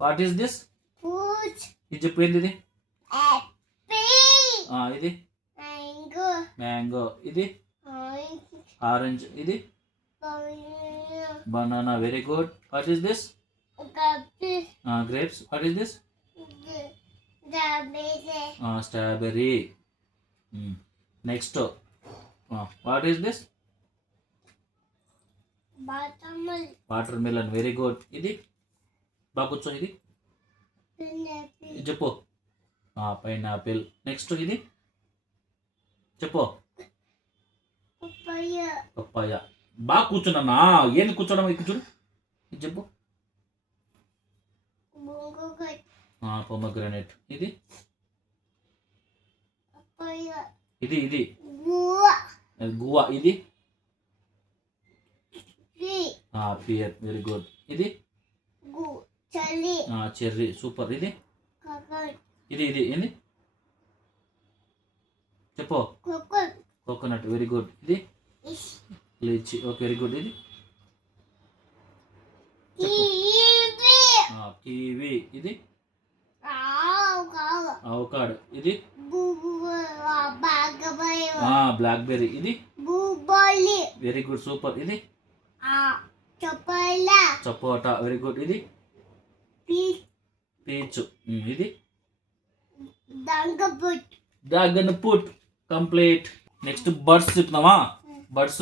What is this? Fruit. ఇది చెప్పు ఏంది ఇది? Apple. ఇది Mango. మ్యాంగో. ఇది Orange. ఆరెంజ్. ఇది Banana. Banana. Very good. What is this? Apple. Grapes. What is this? Strawberry. Strawberry. Next what is this? Watermelon. Water melon. Very good. ఇది బాగా కూర్చో. ఇది Pineapple. ఇది చెప్పు. పైనాపిల్. నెక్స్ట్ ఇది చెప్పు. Papaya. పప్పాయ. బాగా కూర్చున్నా. ఏంది కూర్చోడం? ఇది చూడు. ఇది చెప్పు. Pomegranate. పొమగ్రనేట్. ఇది Papaya. ఇది ఇది Guava. గువా. ఇది Tree. పియర్. Very good. ఇది Cherry. చెర్రీ. సూపర్. ఇది Coconut. ఇది ఇది ఏంది చెప్పు. Coconut. కోకోనట్. Very good. ఇది Is lychee. Okay very good. ఇది kiwi. కివి. ఇది Cow. అవకాడ్. ఇది Blackberry. బ్లాక్బెర్రీ. ఇది Blueberry. Very good. సూపర్. ఇది Chocolate. సపోటా. Very good. ఇది Peach. పీచు. ఇది Dragon fruit. Dragon fruit. Complete. Next birds చెప్తున్నావా? Birds